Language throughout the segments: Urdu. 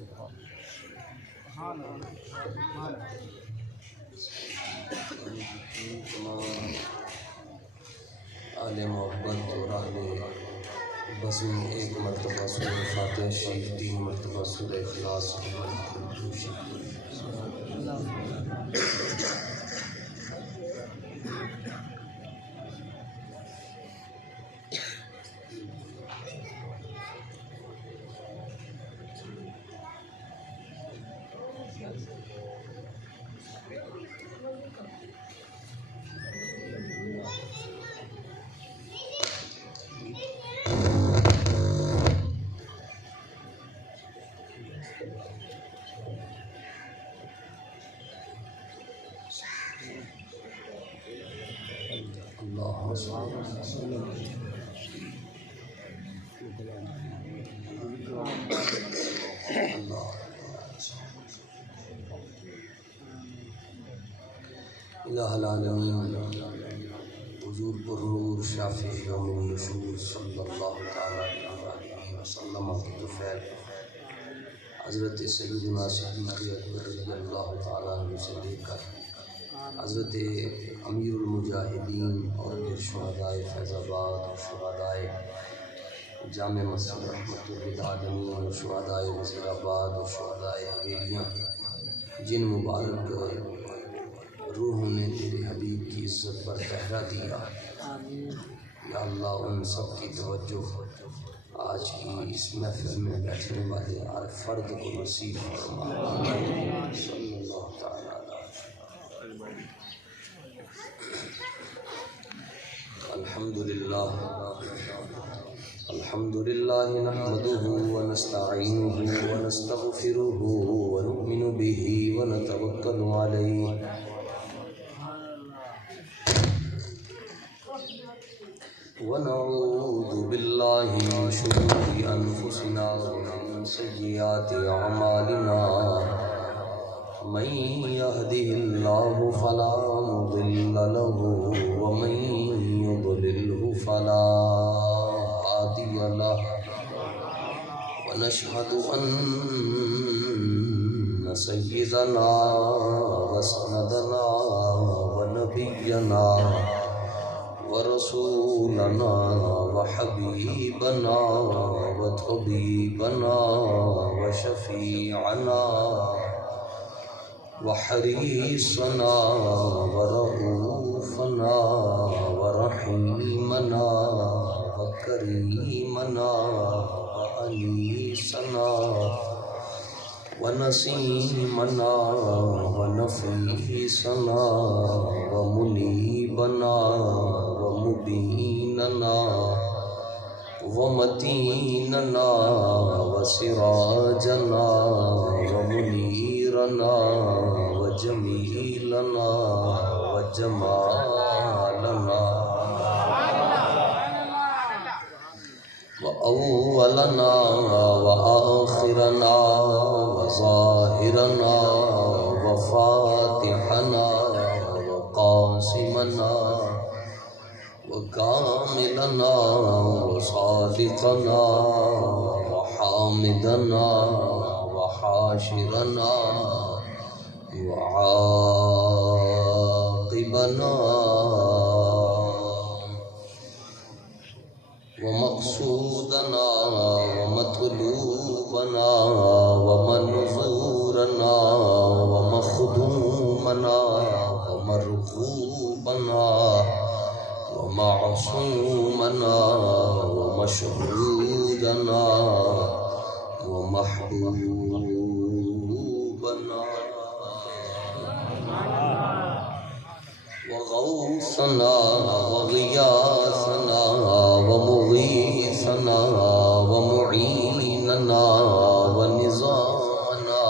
آل محبت اور اہل بزم ایک مرتبہ سورہ فاتحہ شریف، 3 مرتبہ سورہ اخلاص الہ العالمین حضور پر نور شافع یوم النشور صلی اللہ تعالی علیہ وسلم کی طفیل حضرت سیدنا صدیق اکبر رضی اللہ تعالیٰ عنہ سے لے کر حضرت امیر المجاہدین اور شہداء فیض آباد اور شہداء جامع مسجد رحمت للعالمین اور شہداء وزیر آباد اور شہداء حویلیاں، جن مبارک روحوں نے تیرے حبیب کی عزت پر پہرا دیا، یا اللہ ان سب کی توجہ آج کی اس محفل میں بیٹھنے والے ہر فرد کو نصیب فرما صلی اللہ تعالیٰ علیہ۔ الحمدللہ نحمده ونستعینه ونستغفره ونؤمن به ونتوکل علیہ ونعوذ باللہ من شرور انفسنا ومن سیئات اعمالنا من يهده الله فلا مضل له ومن يضلله فلا هادي له ونشهد أن سيدنا وسندنا ونبينا ورسولنا وحبيبنا وطبيبنا وشفيعنا وحريصنا ورؤوفنا ورحيمنا وكريمنا وأنيسنا ونسيمنا ونفيسنا ومنيبنا ومبيننا ومتيننا وسراجنا ومنيرنا وجميلنا وجمالنا وأولنا وآخرنا وظاهرنا وفاتحنا وقاسمنا وكاملنا وصادقنا وحامدنا وحاشرنا وعاقبنا ومقصودنا ومطلوبنا ومنظورنا ومخدومنا ومرغوبنا ومعصومنا ومشهودنا ومحبوبنا وغوثنا وغياثنا ومغيثنا ومعيننا ونظامنا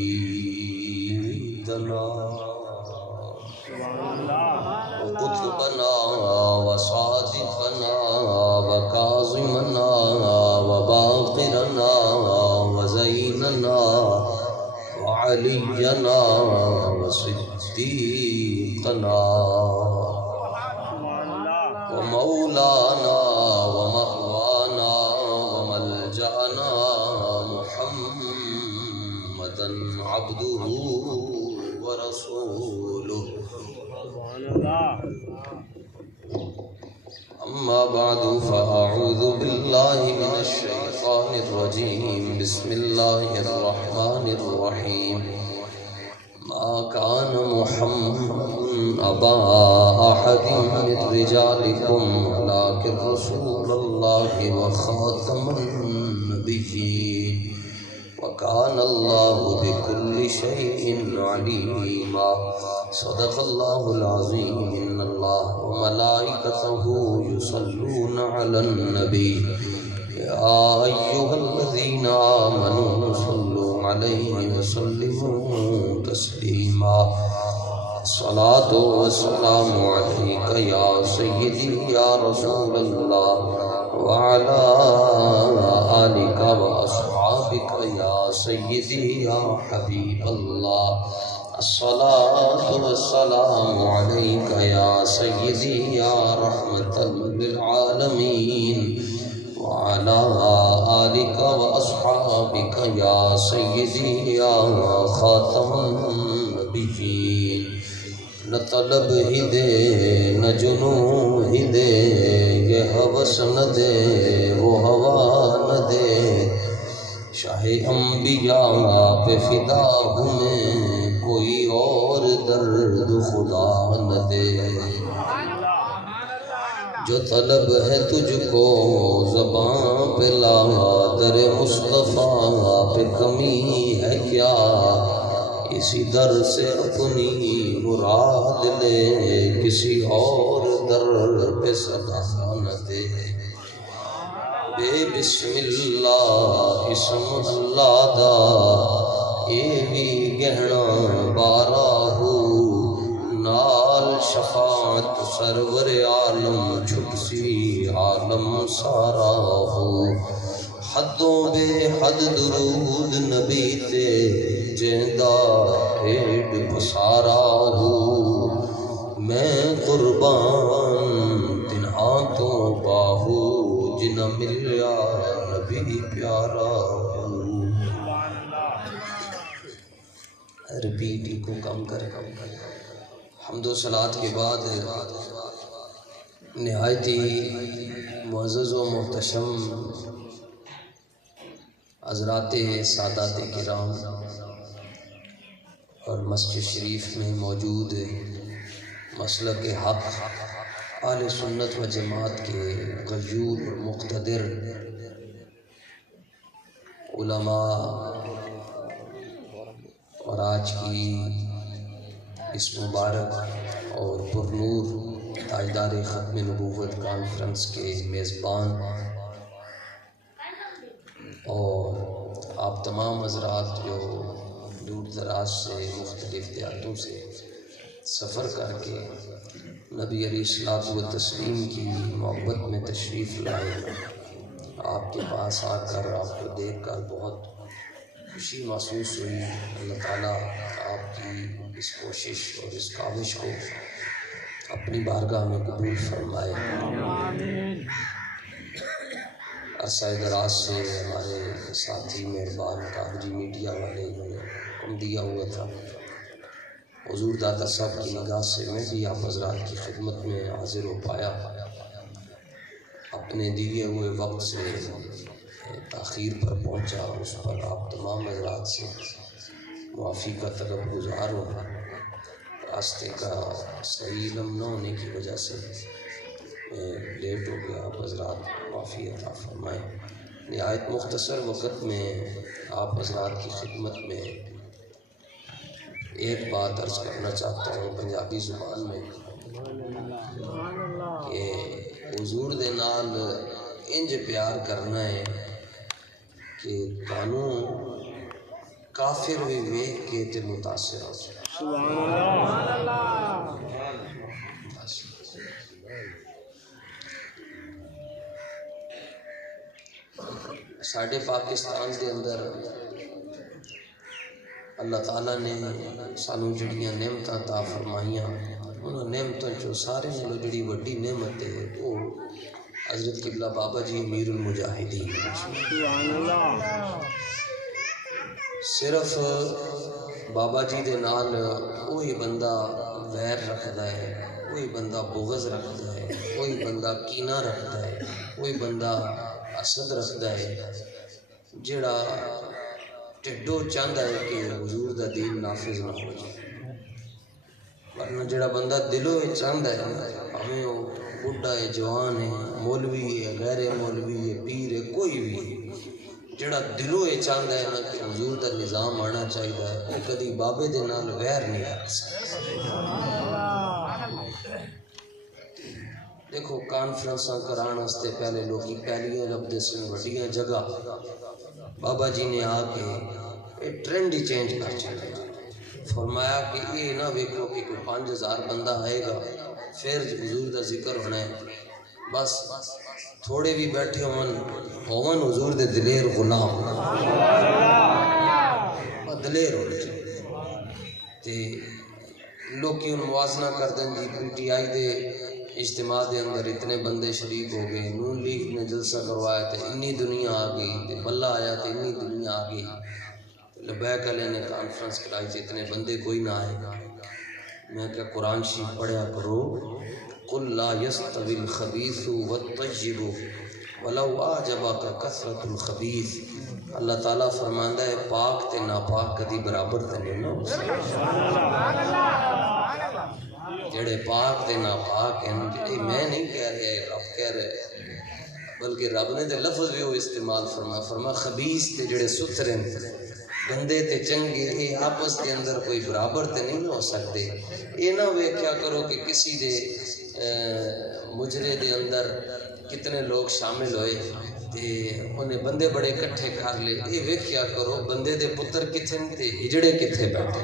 وفريدنا وقطبنا وصادقنا وكاظمنا وباقرنا وزيننا وعلينا وصديقنا ومولانا ومأوانا وملجأنا جعلنا محمدا عبده ورسوله أما بعد فأعوذ بالله من الشيطان الرجيم بسم الله الرحمن الرحيم ما كان محمد أبا أحد من رجالكم ولكن رسول الله وخاتم النبيين وكان الله بكل شيء عليما صدق الله العظيم إن الله وملائكته يصلون على النبي يا أيها الذين آمنوا صلوا عليه وسلموا تسليما الصلاة والسلام عليك يا سيدي يا رسول الله وعلى آلك وأصحابك يا سيدي يا حبيب الله الصلاة والسلام عليك يا سيدي يا رحمة للعالمين وعلى آلك وأصحابك يا سيدي يا خاتم النبيين نہ طلب ہی دے نہ جنون ہی دے یہ ہوس نہ دے وہ ہوا نہ دے شاہ انبیاء پہ فدا ہوں میں کوئی اور درد خدا نہ دے جو طلب ہے تجھ کو زباں پہ لا در مصطفیٰ پہ کمی ہے کیا اسی در سے اپنی مراد لے کسی اور در پہ صدا نہ دے بے بسم اللہ اسم اللہ دا اے بھی گہنا بارہ ہو نال شفاعت سرور عالم چھٹ سی عالم سارا ہو حدوں بے حد درود نبی تے جیندہ ہیڈ پسارا ہو میں قربان تن ہاتھوں باہو جنہ ملیا نبی پیارا ہو رپیٹی کو کم کر حمد و صلات کے بعد نہایتی معزز و محتشم حضرات سادات کرام اور مسجد شریف میں موجود مسلک حق اہل سنت و جماعت کے غیور اور مقتدر علماء اور آج کی اس مبارک اور پرنور تاجدار ختم نبوت کانفرنس کے میزبان اور آپ تمام حضرات جو دور دراز سے مختلف دیہاتوں سے سفر کر کے نبی علیہ الصلوۃ والتسلیم کی محبت میں تشریف لائے آپ کے پاس آ کر آپ کو دیکھ کر بہت خوشی محسوس ہوئی اللہ تعالیٰ آپ کی اس کوشش اور اس کاوش کو اپنی بارگاہ میں قبول فرمائے عرصہ دراز سے ہمارے ساتھی مہربان قادری میڈیا والے انہوں نے حکم دیا ہوا تھا حضور داتا صاحب کی نگاہ سے میں بھی آپ حضرات کی خدمت میں حاضر ہو پایا اپنے دیے ہوئے وقت سے تاخیر پر پہنچا اس پر آپ تمام حضرات سے معافی کا طلب گزار ہوں راستے کا صحیح علم نہ ہونے کی وجہ سے لیٹ ہو گیا آپ حضرات معافی عطا فرمائیں نہایت مختصر وقت میں آپ حضرات کی خدمت میں ایک بات عرض کرنا چاہتا ہوں پنجابی زبان میں کہ حضور دے نال انج پیار کرنا ہے کہ تانوں کافر بھی ویکھ کے تے متاثر ہو جائے سبحان اللہ ساڈے پاکستان دے اندر اللہ تعالیٰ نے سانوں جڑیاں نعمتاں عطا فرمائیاں انہاں نعمتاں چوں سارے نالوں جڑی وڈی نعمت ہے وہ حضرت قبلہ بابا جی امیر المجاہدین، صرف بابا جی دے نال وہی بندہ ویر رکھتا ہے، وہی بندہ بغض رکھتا ہے، وہی بندہ کینہ رکھتا ہے، وہی بندہ حسد رکھتا ہے جڑا ٹھڈو چاہتا ہے کہ حضور دا دین نافذ نہ ہو جائے۔ ورنہ جڑا بندہ دلوں یہ چاہتا ہے، ہمیں وہ بڈھا ہے، جوان ہے، مولوی ہے، غیر مولوی ہے، پیر ہے، کوئی بھی جڑا دلوں یہ چاہتا ہے نا کہ حضور دا نظام آنا چاہیے ہے، وہ کدی بابے دے نال ویر نہیں رکھ سکتا۔ دیکھو کانفرنساں کران واسطے پہلے لوگی پہلیاں لبدے سن وڈیاں جگہ، بابا جی نے آ کے یہ ٹرینڈ ہی چینج کر چکا، فرمایا کہ یہ نہ ویکھو کہ کوئی 5000 بندہ آئے گا پھر حضور دا ذکر ہونا ہے، بس تھوڑے بھی بیٹھے ہون حضور دے دلیر غلام دلیر ہو رہے تے لوکی ان موازنہ کر دیں جی پی ٹی آئی دے اجتماع دے اندر اتنے بندے شریک ہو گئے، نون لیگ نے جلسہ کروایا تے انی دنیا آ گئی، تے بلہ آیا تے انی دنیا آ گئی، لبیک علیہ نے کانفرنس کرائی تے اتنے بندے کوئی نہ آئے۔ میں کہ قرآن شریف پڑھیا کرو، قل لا يستوي الخبيث والطيب ولو اعجبك كثرة الخبيث۔ اللہ تعالیٰ فرماندا ہے پاک تے ناپاک کدی برابر تے نہیں ہو سکتے، جڑے پاک تے ناپاک ہیں، جڑے میں نہیں کہہ رہے رب کہہ رہے، بلکہ رب نے تے لفظ بھی وہ استعمال فرما خبیث تے جڑے ستھرے گندے تے چنگے یہ آپس کے اندر کوئی برابر تے نہیں ہو سکتے۔ یہ نہ ویکھیا کرو کہ کسی دے مجرے دے اندر کتنے لوگ شامل ہوئے تے انہیں بندے بڑے اکٹھے کر لے، یہ ویکھیا کرو بندے دے پتر کتھے تے ہجڑے کتھے بیٹھے۔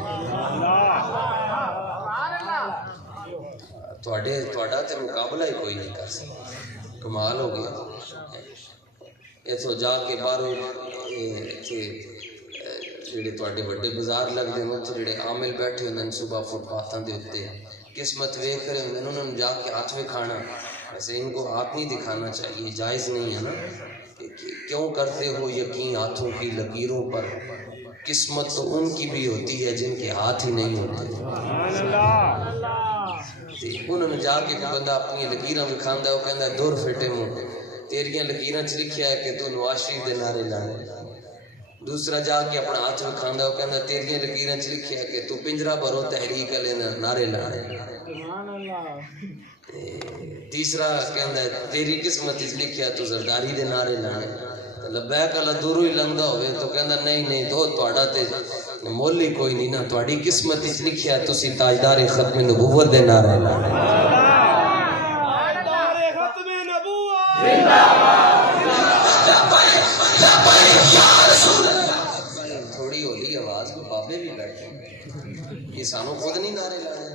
تہاڈا تے مقابلہ ہی کوئی نہیں کر سکتا، کمال ہو گیا۔ اتھوں جا کے باہروں جڑے تواڈے وڈے بازار لگدے ہیں اتھے جڑے عامل بیٹھے ہوندے صبح فٹ پاتھاں دے اوتے قسمت ویکھ رہے ہوندے انہوں نے جا کے ہاتھ وکھانا، ویسے ان کو ہاتھ نہیں دکھانا چاہیے، جائز نہیں ہے نا۔ کیوں کرتے ہو یقین ہاتھوں کی لکیروں پر، قسمت تو ان کی بھی ہوتی ہے جن کے ہاتھ ہی نہیں ہوتے۔ انہوں نے جا کے بندہ اپنی لکیراں وکھاندا ہے، وہ کہندا ہے دور فٹے منہ تیریاں لکیراں چ لکھیا ہے کہ تو نواز شریف دے نعرے لانے۔ دوسرا جا کے اپنا ہاتھ وکھاندا ہے، وہ کہندا تیریاں لکیراں چ لکھیا ہے کہ تو پنجرہ بھرو تحریک علیہ نعرے لانے۔ تیسرا کہندا ہے تیری قسمت وچ لکھیا تو زرداری دے نعرے لانے۔ لبیک اللہ دوروں ہی لنگا ہوئے تو کہندا نہیں تو تہاڈا تے مول ہی کوئی نہیں نا، تہاڈی قسمت وچ لکھیا تسی تاجدار ختم نبوت دے نعرے لانے۔ تھوڑی ہولی آواز میں بابے بھی بیٹھے، یہ سانوں خود نہیں نعرے لانے،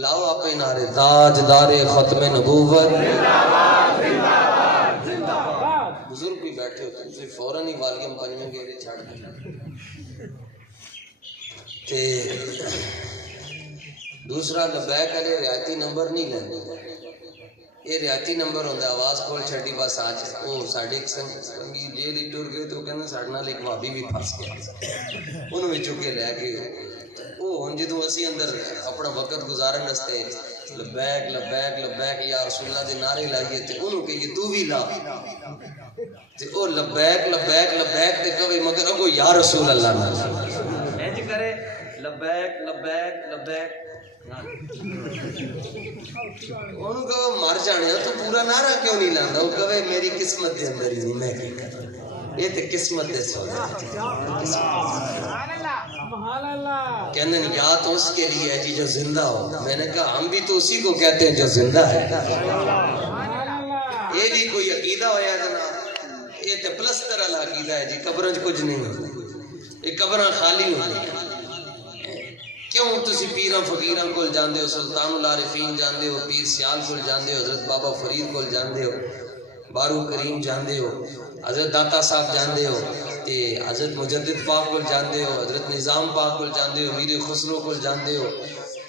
لاؤ آپ ہی نعرے، تاجدار ختم نبوت۔ بزرگ بھی بیٹھے ہوتے ہیں فوراً ہی والیم پنجوں گیرے چھاڑ دیں۔ دوسرا لبیک علیہ رعایتی نمبر نہیں لیندے، یہ رعایتی نمبر ہوندہ آواز کھول چھڑی بس آج وہ ساڑھے ایک سنگی جیل ہی ٹور گئے تو کہنا ساڑھے نال ایک وابی بھی پھنس گیا، انہوں بھی چکے لے گئے۔ وہ ہن جدوں اسی اندر اپنا وقت گزارن واسطے لبیک لبیک لبیک یا رسول اللہ دے نعرے لائیے تے انہوں کہیے تو بھی لا تے او لبیک لبیک لبیک تے کہے مگر اگو یا رسول اللہ نہ انج کرے لبیک لبیک لبیک انہوں کہو مر جانے تو پورا نعرہ کیوں نہیں لاندا، وہ کہے میری قسمت دے اندر ہی نہیں میں کی کروں، یہ تے قسمت دے سوال کہنے یا تو اس کے لیے ہے جی جو زندہ ہو، میں نے کہا ہم بھی تو اسی کو کہتے ہیں جو زندہ ہے۔ یہ بھی کوئی عقیدہ ہویا جناب، یہ تے پلستر والا عقیدہ ہے جی قبریں کچھ نہیں ہوتی، یہ قبراں خالی ہوتی۔ کیوں تسی پیراں فقیراں کول جاندے ہو، سلطان العارفین جاندے ہو، پیر سیال کول جاندے ہو، حضرت بابا فرید کول جاندے ہو، بارو کریم جاندے ہو، حضرت داتا صاحب جاندے ہو، حضرت مجدد پاک کول جاندے ہو، حضرت نظام پاک کول جاندے ہو، میر خسرو کول جاندے ہو،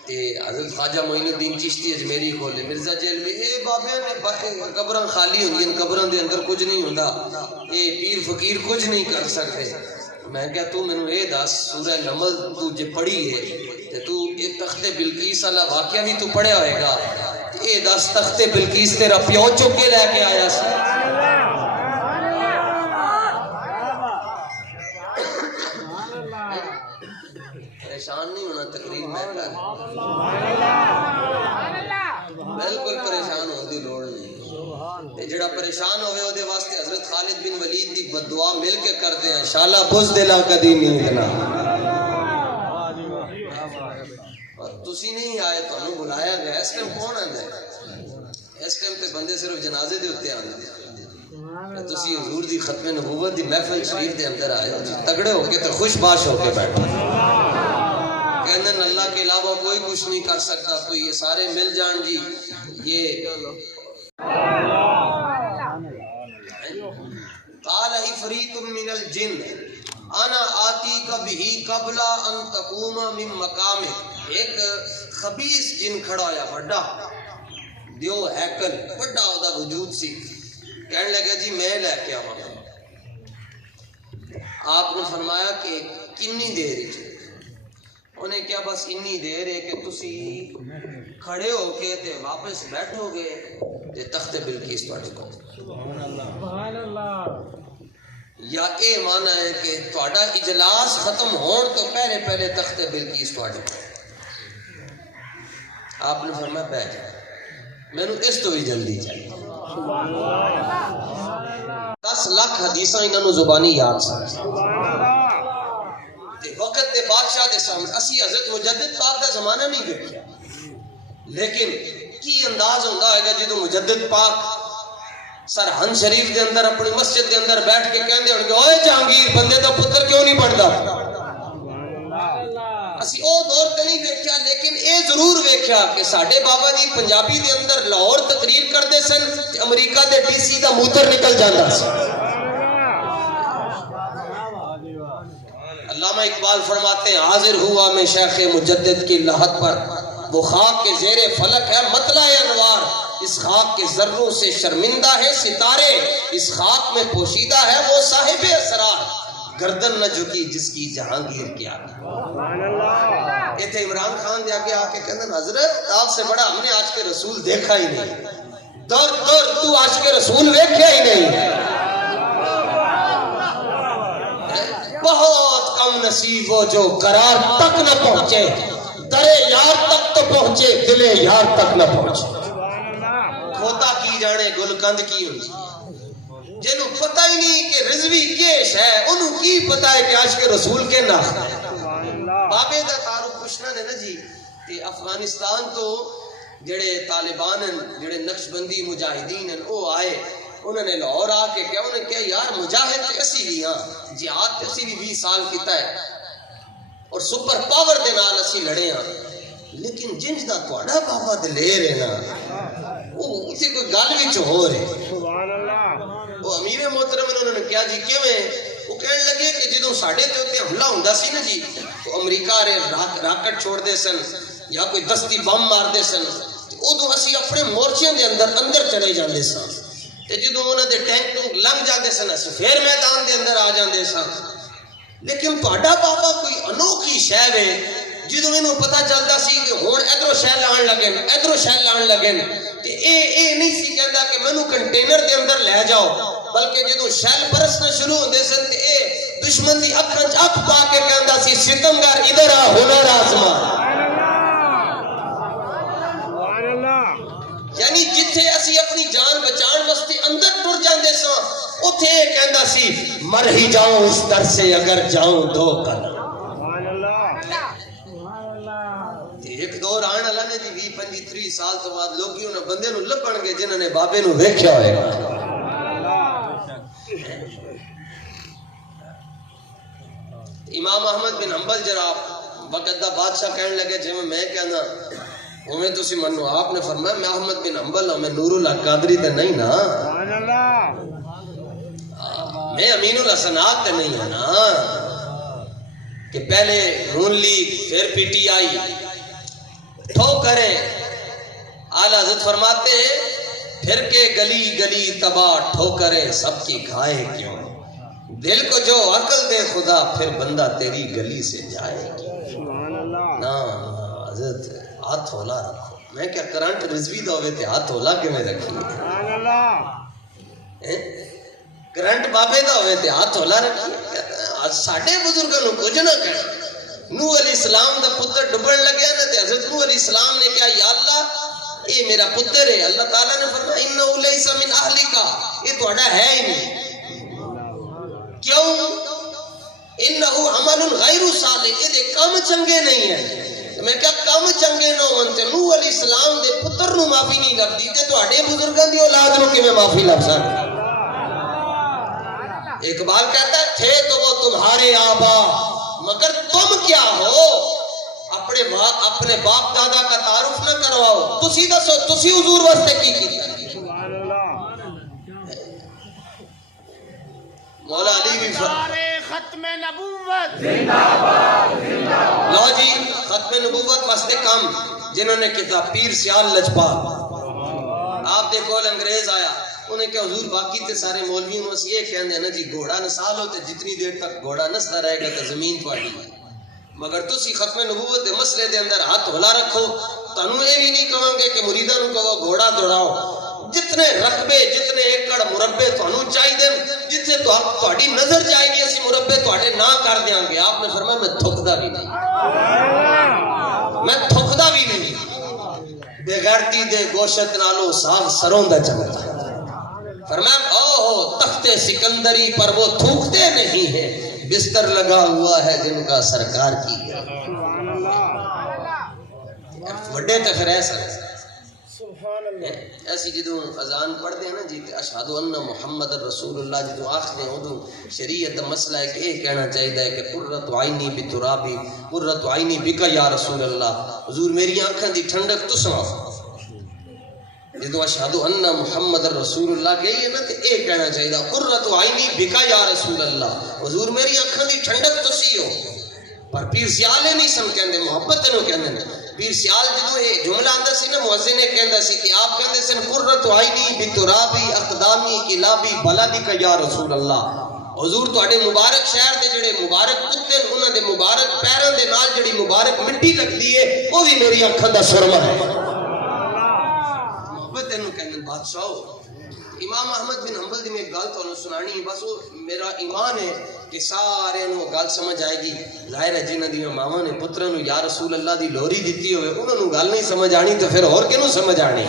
حضرت خواجہ معین الدین چشتی اجمیری کھولے مرزا جیل میں اے بابے نے قبراں خالی ہوندی ہیں، قبراں دے اندر کچھ نہیں ہوندا، اے پیر فقیر کچھ نہیں کر سکتے۔ میں کہا تو مینوں اے دس سورہ نمل تو جے پڑھی ہے تے تو اے تخت بلقیس والا واقعہ بھی تو پڑھیا ہوئے گا، اے دس تخت بلقیس تیرا پیو چک کے لے کے آیا سی۔ پریشان نہیں ہونا تقریر میں کر، بالکل پریشان ہونے دی لوڑ نہیں۔ تے جڑا پریشان ہوئے او دے واسطے حضرت خالد بن ولید دی بددعا مل کے کرتے ہیں، شالا بز دلا کدی نیند نہ۔ اور تسی نہیں آئے، تانوں بلایا گیا، اس ٹائم کون آندا ہے؟ اس ٹائم تے بندے صرف جنازے دے اوتے آندے ہیں۔ تسی حضور دی ختم نبوت دی محفل شریف دے اندر آئے ہو، تگڑے ہو کے تے خوش باش ہو کے بیٹھو، کہندن اللہ کے علاوہ کوئی کچھ نہیں کر سکتا، تو یہ سارے مل جان جی۔ یہ قال عفریت من الجن انا آتیک بہ قبل ان تقوم من مقامک۔ ایک خبیث جن کھڑا ہویا بڑا دیو ہیکل بڑا ہودا وجود سی، کہنے لگا جی میں لے کے آواں گا۔ آپ نے فرمایا کہ کنی دیر ہے؟ انہیں کیا بس انی دیر ہے کہ تسی کھڑے ہو کے تے واپس بیٹھو گے تے تخت بلقیس تواڈے کول۔ سبحان اللہ۔ یا اے معنی ہے کہ تواڈا اجلاس ختم ہون تو پہلے پہلے تخت بلقیس تواڈے کول۔ آپ نے فرمایا بیٹھ جا، مینوں اس تو بھی جلدی چاہیے۔ 10 لاکھ حدیثاں انہاں نوں زبانی یاد سن۔ وقت دے بادشاہ دے سامنے اسی حضرت مجدد پاک دا زمانہ نہیں دیکھا، لیکن کی انداز ہوندا ہے گا جدوں مجدد پاک سرہند شریف دے اندر اپنی مسجد دے اندر بیٹھ کے کہندے ہون گے اوے جہانگیر بندے دا پتر کیوں نہیں بندا؟ اسی او دور تے نہیں دیکھا، لیکن اے ضرور دیکھا کہ ساڈے بابا جی پنجابی دے اندر لاہور تقریر کردے سن تے امریکہ دے ڈی سی دا موتر نکل جاندا سی۔ علامہ اقبال فرماتے ہیں حاضر ہوا میں شیخ مجدد کی لحد پر، وہ خاک کے زیر فلک ہے مطلع انوار، اس خاک کے ذروں سے شرمندہ ہے ستارے، اس خاک میں پوشیدہ ہے وہ صاحب اسرار، گردن نہ جھکی جس کی جہانگیر کیا۔ یہ تھے عمران خان دے آگے آ کے کہنا حضرت آپ سے بڑا ہم نے آج کے رسول دیکھا ہی نہیں، دور دور تو آج کے رسول دیکھا ہی نہیں۔ بہت کم نصیب ہو جو قرار تک نہ پہنچے، درے یار تک تو پہنچے دلے یار تک نہ پہنچے۔ کھوتا کی جانے گلکند کی ہوئی، جنہوں پتہ ہی نہیں کہ رضوی کیش ہے، انہوں کی پتہ ہے کہ آج کے رسول کے ناخ ہے۔ بابے دا تعارف پوچھنا نے نا جی، تے افغانستان تو جڑے طالبان ہیں، جڑے نقشبندی مجاہدین ہیں، وہ آئے، انہوں نے لاہور آ کے کیا انہوں نے کہا یار مجاہد تے اسی بھی ہاں، جہاد تے اسی بھی 20 سال کیتا ہے اور سپر پاور دے نال اسی لڑے ہاں، لیکن جنج دا تواڈا بابا دلیر ہے نا وہ اسی کوئی گل وچ ہو رہے۔ وہ امیر محترم انہوں نے کہا جی کیویں؟ وہ کہنے لگے کہ جدوں ساڈے تے اوتے حملہ ہوندا سی نا جی، تو امریکہ والے راکٹ چھوڑ دے سن یا کوئی دستی بم مار دے سن، ادوں اسی اپنے مورچے دے اندر چلے جاندے سن، تے جدوں انہاں دے ٹینک تو لنگ جاندے سن اسی پھر میدان دے اندر آ جاندے سن۔ لیکن تہاڈا بابا کوئی انوکھی شے وے، جدوں انہوں پتہ چلدا سی کہ ہن ادھروں شے لان لگے ادھروں شے لان لگے تے اے نہیں سی کہندا کہ مینوں کنٹینر دے اندر لے جاؤ، بلکہ جدوں شیل برسنا شروع ہوندے سن تے اے دشمن دی اکھاں وچ اکھ پا کے کہندا سی ستمگر ادھر آ ہنر آزما۔ یعنی جتھے اسی اپنی جان بچان واسطے اندر ٹر جاندے ساں، اوتھے کہندا سی مر ہی جاؤں اس در سے اگر جاؤں دو قدم۔ ایک دور آن اللہ نے جی 20-25 سال تو بعد لوگی انہاں بندے نو لبن گے جنہاں نے بابے نو ویکھیا ہوئے۔ امام احمد بن حنبل جناب وقت دا بادشاہ کہنے لگے جی میں کہنا اویں تسی منو، آپ نے فرمایا میں احمد بن حنبل ہوں، میں نور اللہ قادری تے نہیں نا، میں امین الحسنات تے نہیں ہے نا کہ پہلے نون لیگ پھر پی ٹی آئی ٹھوکریں. اعلیٰ حضرت فرماتے ہیں پھر کے گلی گلی تباہ ٹھوکریں سب کی کھائے کیوں. دل کو جو عقل دے خدا پھر بندہ تیری گلی سے جائے کیوں. نا حضرت ہاتھ ہولا رکھو. میں کیا کرنٹ رضوی دا ہوئے تھے ہاتھ ہولا کے میں رکھیے. کرنٹ بابے دا ہوئے تھے ہاتھ ہولا رکھیے. ساڑھے بزرگوں نے کچھ نہ کہنا. نوح علیہ السلام دا پتر ڈبڑ لگیا نا تے حضرت نوح علیہ السلام نے کہا یا اللہ یہ میرا پتر ہے. اللہ تعالیٰ نے فرمایا انہو لیس من اہلکا یہ توڑا ہے ہی نہیں. کیوں؟ انہو عمل غیر صالح یہ دے کام چنگے نہیں ہیں. میں کہا کام چنگے نہ ہوتے نوح علیہ السلام دے پتر نو معافی نہیں لب دی تے توڑے بزرگاں دی اولاد نو کہ میں معافی لب سکتا. اقبال کہتا ہے تھے تو وہ تمہارے آبا مگر تم کیا ہو. اپنے باپ دادا کا تعارف نہ کرواؤ. تسی دسو تسی حضور واسطے کی کیتا. مولا علی بھی ختم نبوت زندہ باد زندہ باد. لو جی ختم نبوت واسطے کام جنہوں نے کتاب پیر سیال لجپال آپ دے کول انگریز آیا انہیں کہ حضور باقی تے سارے مولویوں میں یہ کہندے ہیں نا جی گھوڑا نسال ہوتے جتنی دیر تک گھوڑا نسدا رہے گا تو زمین تواڈی ہے. مگر تسی ختم نبوت دے مسئلے دے اندر ہاتھ ہلا رکھو. تانوں یہ بھی نہیں کہاں گے کہ مریداں نوں کہو گھوڑا دوڑاؤ. جتنے رقبے جتنے ایکڑ مربے تانوں چاہیے جتنے تہاڈی نظر جائے گی اسی مربے تہاڈے نہ کر دیاں گے. آپ نے فرمایا میں تھکدا بھی نہیں. میں تھکدا بھی نہیں. بے غیرتی دے گوشت نالو ساگ سروں دا چمچا. فرمایا اوہ تخت سکندری پر وہ تھوکتے نہیں ہیں بستر لگا ہوا ہے جن کا سرکار کی وڈے تے پھر ایسا ایسی جدوں اذان پڑھ دے نا جی اشہد ان محمد رسول اللہ جدوں آخدے ادوں شریعت دا مسئلہ ہے کہ یہ کہنا چاہیے کہ قرۃ عینی بترابی قرۃ عینی بک یا رسول اللہ. حضور میری آنکھاں دی ٹھنڈک تساں جدو اشہد ان محمد رسول اللہ کہیے نا تو اے کہنا چاہیے قرۃ عینی بکا یا رسول اللہ. حضور میری آنکھاں دی ٹھنڈک تسی ہو. پر پیر سیال نہیں سن کہندے محبت نو کہندے. پیر سیال جدو یہ جملہ آندا سی نا مؤذن نے کہندا سی کہ آپ کہندے سن قرۃ عینی بترابی اقدامی کلابی بلدک یا رسول اللہ. حضور تواڈے مبارک شہر دے جڑے مبارک کتے انہاں دے مبارک پیراں دے نال جڑی مبارک مٹی لگدی ہے وہ بھی میری آنکھاں دا سرما ہے. بادشاہ امام احمد بن حنبل دی میں گل تو سنانی ہے. بس وہ میرا ایمان ہے کہ سارے نو گل سمجھ آئے گی. ظاہر ہے جنہاں دی ماواں نے پتراں نو یا رسول اللہ دی لوری دتی ہوئے انہاں نو گل نہیں سمجھ آنی تو پھر اور کینوں سمجھ آنی.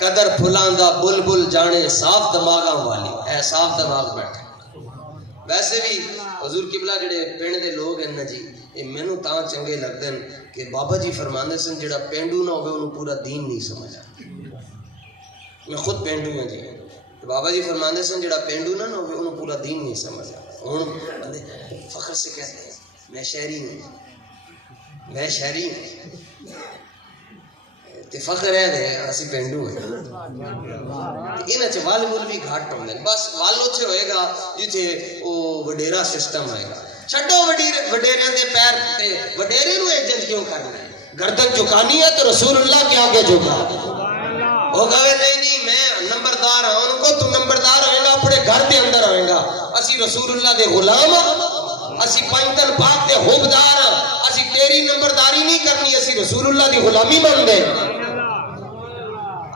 قدر پھلاں دا بلبل جانے صاف دماغاں والی اے صاف دماغ بیٹھے. ویسے بھی حضور قبلہ جڑے پنڈ دے لوگ ہیں نا جی یہ مینوں تاں چنگے لگدے ہیں کہ بابا جی فرماندے سن جڑا پینڈو نہ ہوئے انہوں پورا دین نہیں سمجھا. میں خود پینڈو ہوں جی. بابا جی فرماندے سن جڑا پینڈو نہ ہوئے انہوں پورا دین نہیں سمجھا. ہوں بندے فخر سے کہتے ہیں میں شہری ہوں میں شہری ہوں تے فخر ہے دے اسی پینڈو ہیں. انہاں چ وال مول بھی گھٹ ہوندے بس وال اوتھے ہوئے گا جتھے او وڈیرا سسٹم ہوئے گا. چھڈو وڈیریاں دے پیر تے وڈیرے نو عزت کیوں کرنا ہے. گردن جھکانی ہے تو رسول اللہ کے آگے جھکا. وہ کہے نہیں میں نمبردار ہوں ان کو تو نمبردار ہوئے گا اپنے گھر دے اندر ہوئے گا. اسی رسول اللہ دے غلام اسی پنجتن پاک دے حبدار اسی تیری نمبرداری نہیں کرنی اسی رسول اللہ دی غلامی بن دے.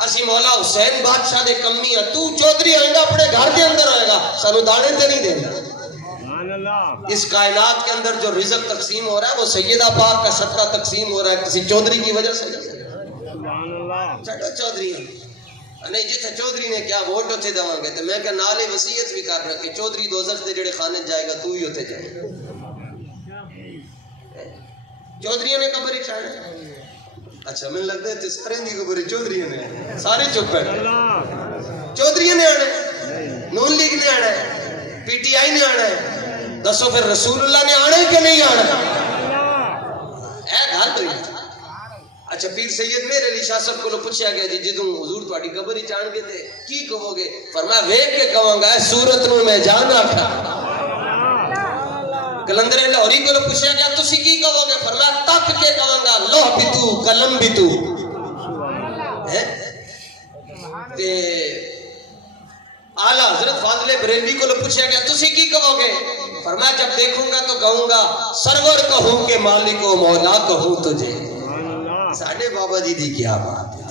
اسی مولا حسین بادشاہ دے کمی ہیں تو چودھری ہوئے گا اپنے گھر دے اندر ہوئے گا سانو دانے تے نہیں دینا. اس کائنات کے اندر جو رزق تقسیم ہو رہا ہے وہ سیدہ پاک کا صدقہ تقسیم ہو رہا ہے کسی چودھری کی وجہ سے. چھڑو چودھری نہیں جتھے چودھری نے کیا ووٹ ہوتے دواں گے تو میں کہ نالے وصیت بھی کر رکھے چودھری دوزخ دے جڑے خانے جائے گا تو ہی ہوتے جائے گا. چودھریوں نے قبر ہی چاہنا. اچھا میں لگتا ہے سارے دی قبر چودھریوں نے سارے چپ ہیں. چودھریوں نے آنا ہے نون لیگ نے آنا ہے پی ٹی آئی نے آنا ہے. دسو پھر رسول اللہ نے آنا ہے کہ نہیں آنا ہے گھر کوئی. اچھا پیر سید میرے علی شاہ صاحب کو پوچھا گیا جی جدوں حضور تہاڈی قبر ہی چان گے تے کی کہو گے. فرمایا ویکھ کے کہاں گا سورت نو میں جان رکھا. کلندر لاہوری کو پوچھا گیا تسی کی کہو گے. فرمایا تک کے کہاں گا لوح بھی تو قلم بھی تو تے اعلیٰ حضرت فاضل بریلوی کو پوچھا گیا تسی کی کہو گے؟ فرمایا جب دیکھوں گا تو کہوں گا سرور کہوں کہ مالک و مولا کہوں تجھے. ساڑھے بابا جی دی کیا بات ہے.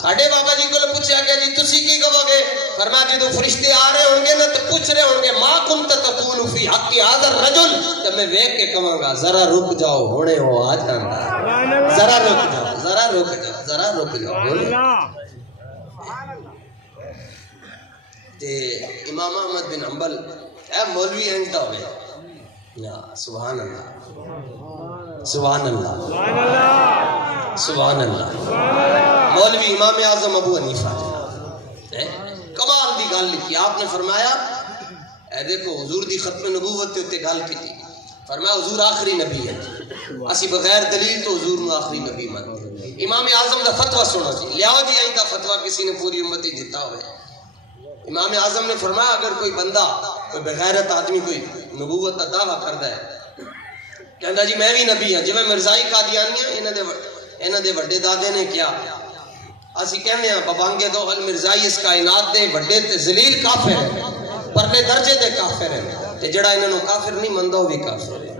ساڑھے بابا جی کو پوچھا گیا جی تسی کی کہو گے؟ فرمایا جدو فرشتے آ رہے ہوں گے نا تو پوچھ رہے ہوں گے ما کنت تقول فی حق ھذا الرجل، تو میں دیکھ کے کہوں گا ذرا رک جاؤ ہونے ہو آ جانا، ذرا رک جاؤ ذرا رک جاؤ ذرا رک جاؤ. تے امام احمد بن حنبل اے مولوی انجتا ہوئے یا سبحان اللہ سبحان اللہ سبحان اللہ. مولوی امام اعظم ابو حنیفہ کمال دی گل لکھی. آپ نے فرمایا اے دیکھو حضور دی ختم نبوت تے تے گل کی تھی. فرمایا حضور آخری نبی ہے، اسی بغیر دلیل تو حضور نو آخری نبی مانتے. امام اعظم دا فتویٰ سنو جی، لیاؤ جی آئیں دا فتویٰ کسی نے پوری امتی دیتا ہوئے. امام اعظم نے فرمایا اگر کوئی بندہ کوئی بغیرت آدمی کوئی نبوت کا دعویٰ کرتا ہے کہندا جی میں بھی نبی ہاں، جویں مرزائی قادیانی ہیں انہاں دے وڈے دادے نے کیا اسی کہنے ہیں بابانگے دو المرزائی اس کائنات دے وڈے تے ذلیل کافر ہیں، پرلے درجے دے کافر ہیں، تے جڑا انہاں نو کافر نہیں مندا وہ بھی کافر ہے.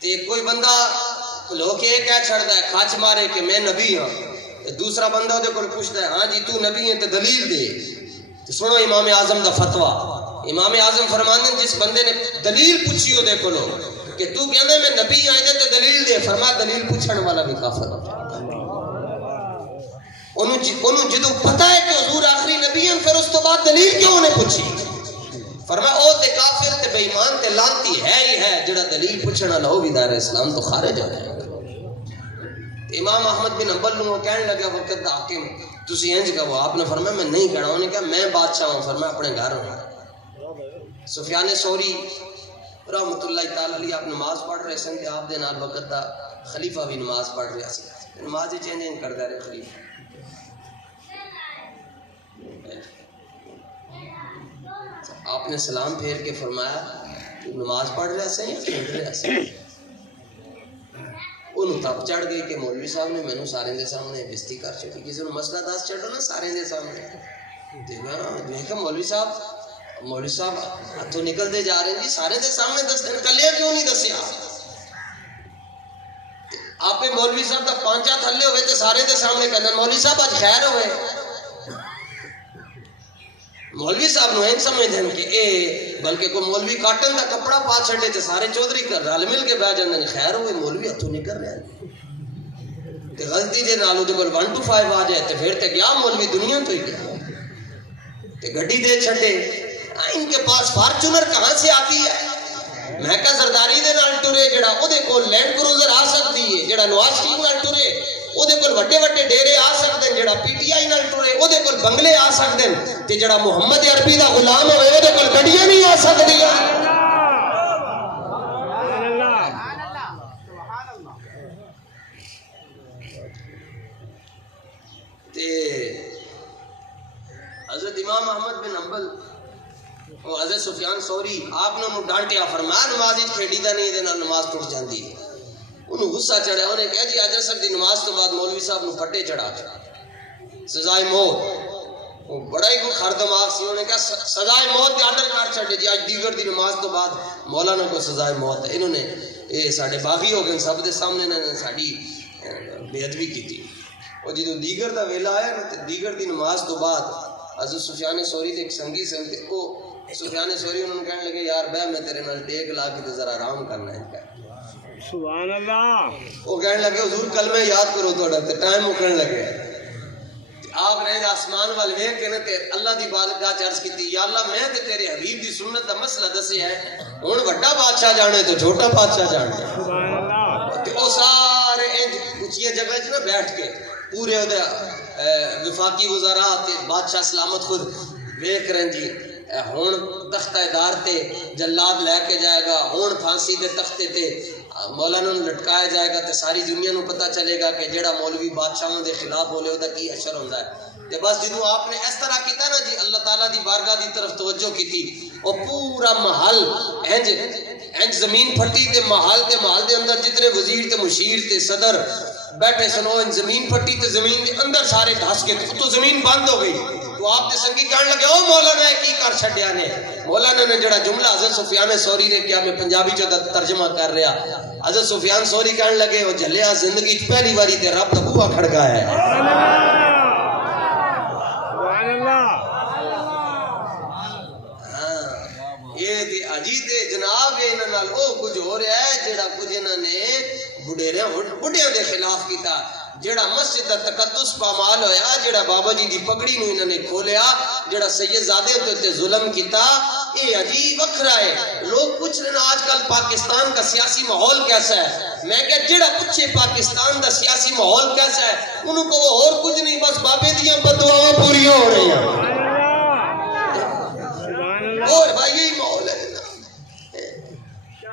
تے کوئی بندہ لوگ یہ کہہ چھڑدا ہے کھچ مارے کہ میں نبی ہاں، دوسرا بندہ دے کو پوچھتا ہے ہاں جی تو نبی ہے تو دلیل دے. تو سنو امام اعظم دا فتویٰ. امام اعظم فرماندے ہیں جس بندے نے دلیل پوچھی ہو دیکھو لو کہ تو کہندے میں نبی آئے تے دلیل دے، فرمایا دلیل پوچھن والا بھی کافر ہوتا ہے. انہوں جدو پتہ ہے کہ حضور آخری نبی ہیں پھر اس تو بعد دلیل کیوں انہیں پوچھی؟ فرمایا او تے کافر تے بے ایمان تے لانتی ہے ہی ہے، جڑا دلیل پوچھن والا ہو بھی دائرہ اسلام تو خارج ہو جائے گا. امام احمد بن حنبل نو کہنے لگا وقت دا حاکم تسی انج کہو. آپ نے فرمایا میں نہیں کہنا. انہوں نے کہا میں بادشاہ ہوں. فرمایا اپنے گھر ہوں. سفیان ثوری رحمت اللہ تعالی علیہ آپ نماز پڑھ رہے سن، آپ دے نال وقت دا خلیفہ بھی نماز پڑھ رہا سی. نماز چینج کردا رہے خلیفہ. آپ نے سلام پھیر کے فرمایا تو نماز پڑھ رہا سی یا کھیل رہا سی؟ انہوں تب چڑھ گئی کہ مولوی صاحب نے مینوں سارے دے سامنے بےزتی کر چکی. کسی نے مسئلہ دس چڑھو نا سارے دے سامنے دیکھا مولوی صاحب ہاتھوں نکلتے جا رہے ہیں جی سارے دے سامنے دس دن کلیا کیوں نہیں دسیا؟ آپ مولوی صاحب کا پانچا تھلے ہوئے تو سارے دے سامنے کہنا مولوی صاحب آج خیر ہوئے. مولوی صاحب نو ایک سمجھ دیں کہ اے بلکہ کوئی مولوی کاٹن دا کپڑا پا چھڑے تے سارے چودھری رل مل کے بہ جاندے خیر ہوئے مولوی ہتھوں نکل رہے ہیں. تے غلطی دے نال اودے کول 1 to 5 آ جائے تے پھر تے گیا مولوی دنیا تو ہی گیا. تے گڈی دے چھڈے ان کے پاس فارچونر کہاں سے آتی ہے؟ میں کہا زرداری دے نال ٹرے جڑا او دے کول لینڈ کروزر آ سکتی ہے، جڑا نواز شریف نال ٹرے او دے کول وڈے وڈے ڈیرے آ سکتے ہیں، جڑا پی ٹی آئی نال ٹرے او دے کول بنگلے آ سکتے ہیں، تے جڑا محمد عربی دا غلام ہوئے او دے کول گڈیاں نہیں آ سکدیاں. تے حضرت امام احمد بن حنبل اور حضرت سفیان ثوری آپ نے ڈانٹیا فرمایا نماز کھیڑی دا نہیں دے نماز ٹوٹ جاندی ہے. انہوں غصہ چڑھا. انہیں کہا جی حضرت صاحب دی نماز تو بعد مولوی صاحب نو پٹے چڑھا سزائے موت. وہ بڑا ہی کوئی خر دماغ سی. انہوں نے کہا سزائے موت دے آرڈر کر چھڑے جی آج دیگر دی نماز تو بعد مولانا کو سزائے موت ہے. انہوں نے یہ ساڑھے باغی ہو گئے سب دے سامنے انہوں نے ساڑھی بے ادبی کی تھی. اور جدو دیگر دا ویلا آیا نا دیگر دی نماز تو بعد حضرت سفیان ثوری دے ایک سنگی سنتے او سفیان ثوری انہوں نے کہنے لگے یار بے میں تیرے نال ٹیک لا کے ذرا آرام کرنا ہے. سبحان اللہ. وہ کہنے لگے حضور کلمہ یاد کرو تھوڑا تے ٹائم مکن لگے. آپ نے آسمان وال ویکھ کے تے اللہ دی بارگاہ چ عرض کیتی یا اللہ میں تے تیرے حبیب دی سنت دا مسئلہ دسیا ہے ہن بڑا بادشاہ جانے تو چھوٹا بادشاہ جانے. سبحان اللہ. تے او سارے اونچی جگہ وچ نہ بیٹھ کے پورے وفاقی وزراء تے بادشاہ سلامت خود ویکھ رہے جی ہون تختہ دار تے جلاد لے کے جائے گا، ہون پھانسی دے تختے تے مولانا لٹکایا جائے گا تے ساری دنیا نو پتہ چلے گا کہ جیڑا مولوی بادشاہوں دے خلاف بولے ہوتا کی اشر ہوتا ہے. تے بس جدوں آپ نے اس طرح کیتا نا جی اللہ تعالیٰ دی بارگاہ دی طرف توجہ کی تھی اور پورا محل انج اینج زمین پھٹی تے محل دے اندر جتنے وزیر تے مشیر تے صدر بیٹھے سنو ان زمین پھٹی تے زمین دے اندر سارے دھس کے تو زمین بند ہو گئی. تو آپ تے سنگی کہنے لگے او مولانا کی کر چھڈیا نے. مولانا نے جڑا جملہ حضرت سفیان ثوری نے کیا میں پنجابی چ ترجمہ کر رہا. حضرت سفیان ثوری کہنے لگے او جھلیا زندگی چ پہلی باری تے رب دا بوہا کھڑکایا ہے. یہ دی اجی تے جناب انہاں نال او کچھ ہو رہا ہے جڑا کچھ انہاں نے بڈھیاں دے خلاف کیتا. جڑا مسجد دا تقدس پامال ہویا, جڑا بابا جی دی پگڑی نو انہاں نے کھولیا, جڑا سید زادے تے ظلم کیتا, یہ عجیب وکھرا ہے. لوگ پوچھ رہے ہیں آج کل پاکستان کا سیاسی ماحول کیسا ہے. میں کہ جڑا پوچھے پاکستان دا سیاسی ماحول کیسا ہے انہوں کو اور کچھ نہیں, بس بابے دیاں بددعاواں پوری ہو رہی ہیں. اور بھائی یہی ماحول ہے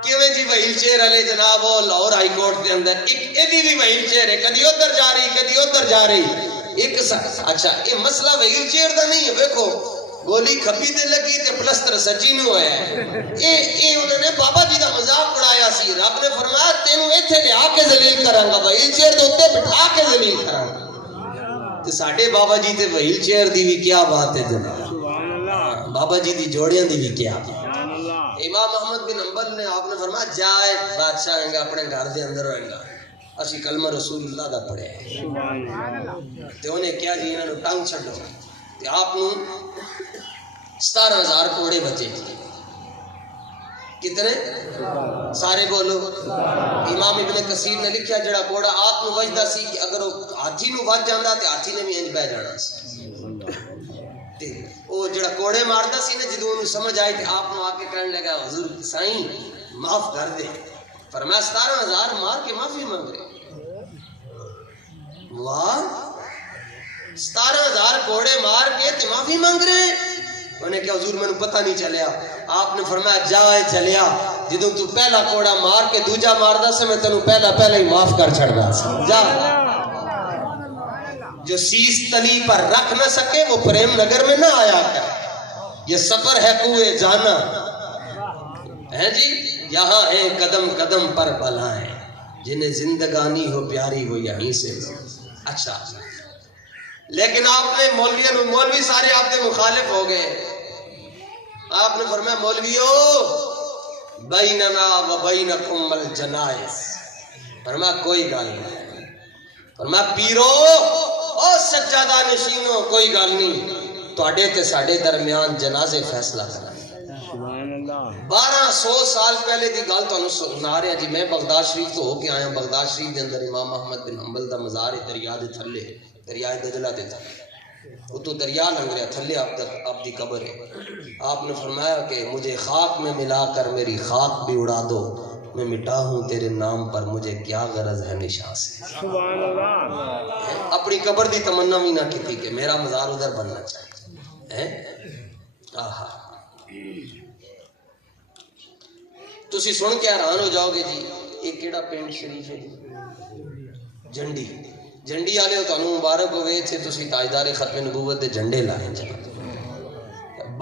کیویں جی وہیل چیئر والے جناب وہ لاہور ہائی کورٹ کے اندر ایک ایدی بھی وہیل چیئر ہے, کدی ادھر جا رہی کدی ادھر جا رہی. ایک اچھا یہ مسئلہ وہیل چیئر دا نہیں ہے. دیکھو گولی کھبی تے لگی تے پلستر سچی نو ہے. اے انہوں نے بابا جی دا مذاق اڑایا سی. رب نے فرمایا تینوں ایتھے لے آ کے ذلیل کراں گا, وہیل چیئر دے اوتے بٹھا کے ذلیل کراں گا. تے ساڈے بابا جی تے وہیل چیئر دی بھی کیا بات ہے جناب, بابا جی دی جوڑیاں دی بھی کیا. امام احمد بن حنبل نے آپ نے فرمایا جائے بادشاہ ہوئیں گا اپنے گھر دے اندر ہوئیں گا, اسی کلمہ رسول اللہ دا پڑھے تے انہیں کیا جی انہوں نے ٹنگ چھڑو تے آپ نو 17,000 کوڑے بچے. کتنے سارے بولو. امام ابن کثیر نے لکھیا جڑا کوڑا آپ نو وجدہ سی کہ اگر وہ ہاتھی نو وج جاندہ تے ہاتھی نے بھی انج بہ جانا سی. وہ جڑا کوڑے ماردا سی نا جدوں انہوں سمجھ آئی تے آپ نو آ کے کہنے لگا حضور سائیں معاف کر دے. فرمایا 17,000 مار کے معافی مانگ رہے. واہ 17,000 کوڑے مار کے تے معافی مانگ رہے. انہیں کہا حضور میں نے پتہ نہیں چلیا. آپ نے فرمایا جائے چلیا جدوں تو پہلا کوڑا مار کے دوجا ماردا سے میں تینوں پہلا ہی معاف کر چھڑدا سی. جا جو سیس تلی پر رکھ نہ سکے وہ پریم نگر میں نہ آیا کر. یہ سفر ہے کوئے جانا ہے جی, یہاں ہیں قدم قدم پر بلائیں, جنہیں زندگانی ہو پیاری ہو یہیں سے. اچھا لیکن آپ نے مولوی سارے آپ کے مخالف ہو گئے. آپ نے فرمایا مولویو بیننا و بینکم الجنائز. فرمایا کوئی گل نہیں. فرمایا پیرو او سجادہ نشینوں کوئی گل نہیں, تواڈے تے ساڈے درمیان جنازے فیصلہ کرنا. 1200 سال پہلے دی گل تانوں سنا رہا جی. میں بغداد شریف تو ہو کے آیا. بغداد شریف دے اندر امام احمد بن حنبل دا مزار ہے دریا دے تھلے, دریا دجلہ دے تھلے. اتو دریا لنگ رہا تھلے آپ دی قبر ہے. آپ نے فرمایا کہ مجھے خاک میں ملا کر میری خاک بھی اڑا دو, میں مٹا ہوں تیرے نام پر, مجھے کیا غرض ہے نشاں سے. سبحان اللہ. اپنی قبر دی تمنا بھی نہ کی کہ میرا مزار ادھر بننا چاہیے. آہا تسی سن کے حیران ہو جاؤ گے جی یہ کیڑا پنڈ شریف ہے جی جھنڈی. جھنڈی والے تانوں مبارک ہوئے تھے تسی تاجدار ختم نبوت دے جھنڈے لائے جناب.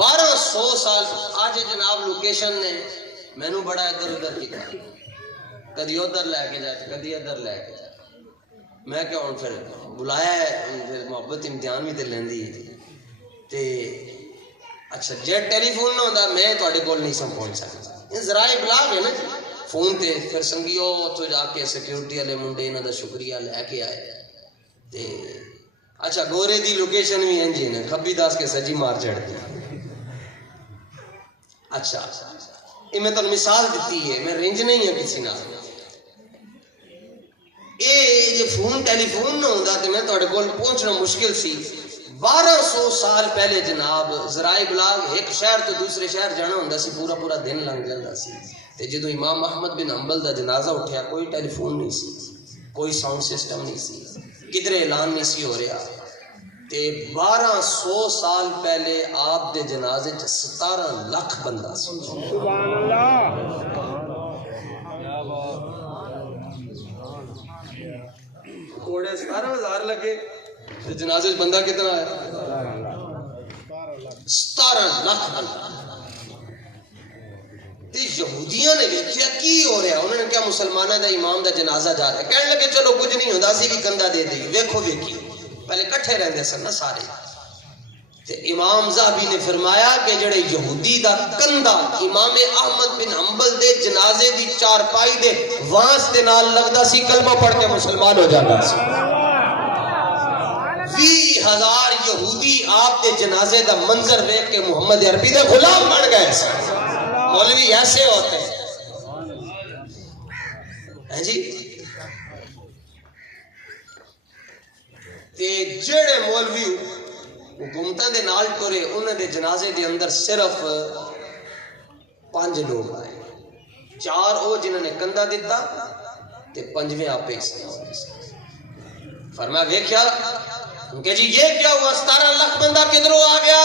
1200 سال آج جناب لوکیشن نے مینوں بڑا ادھر ادھر کیا, کدی ادھر لے کے جاتے کدی ادھر لے کے جاتے. میں کہ ہوں پھر بلایا ہے, پھر محبت امتحان بھی تے لیندی تے. اچھا جے ٹیلی فون نہ ہوندا میں تواڈے کول نہیں سم پہنچ سکدا. یہ ذرائع ابلاغ ہے نا فون تے. پھر سنگیو اتوں جا کے سیکیورٹی والے منڈے انہاں دا شکریہ لے کے آئے تے. اچھا گورے دی لوکیشن بھی انج ہے, کھبی دس کے سجی مار چڑھ دی. اچھا یہ میں تمہیں مثال دیتی ہے, میں رینج نہیں ہے کسی نہ. یہ فون ٹیلی فون نہ ہوندا تے میں تواڈے کول پہنچنا مشکل سی. 1200 سال پہلے جناب ذرائع ابلاغ ایک شہر تو دوسرے شہر جانا ہوندا سی, پورا دن لنگ جاندا سی. تے جدوں امام احمد بن حنبل دا جنازہ اٹھیا کوئی ٹیلی فون نہیں سی, کوئی ساؤنڈ سسٹم نہیں سی, کدھر اعلان نہیں سی ہو رہا. تے 1200 سال پہلے آپ دے جنازے 17 لاکھ بندہ سی. سبحان اللہ. کوڑے 17,000 لگے تے جنازے بندہ کتنا ہے 17 لاکھ بندہ. تے یہودیاں نے دیکھا کی ہو رہا، انہوں نے کیا مسلمانوں دا امام دا جنازہ جا رہا ہے، کہنے لگے چلو کچھ نہیں ہوتا، اسی بھی کندھا دے دیں، ویکھو ویکھی پہلے کٹھے رہندے سن نا سارے. تے امام ذہبی نے فرمایا کہ جڑے یہودی دا کندھا امام احمد بن حنبل دے جنازے دی چارپائی دے وانس دے نال لگدا سی، کلمہ پڑھ کے مسلمان ہو جاتا سی. 20,000 یہودی آپ دے جنازے دا منظر دیکھ کے محمد عربی دے غلام بن گئے. مولوی ایسے ہوتے ہیں جی. تے جڑے مولوی حکومتاں دے نال ٹرے انہاں دے جنازے دے اندر صرف 5 لوگ آئے، 4 او جنہوں نے کندھا دیتا تے 5ویں آپ اسلام. فرمایا دیکھیا کہ جی یہ کیا ہوا، 17 لاکھ بندہ کدھروں آ گیا؟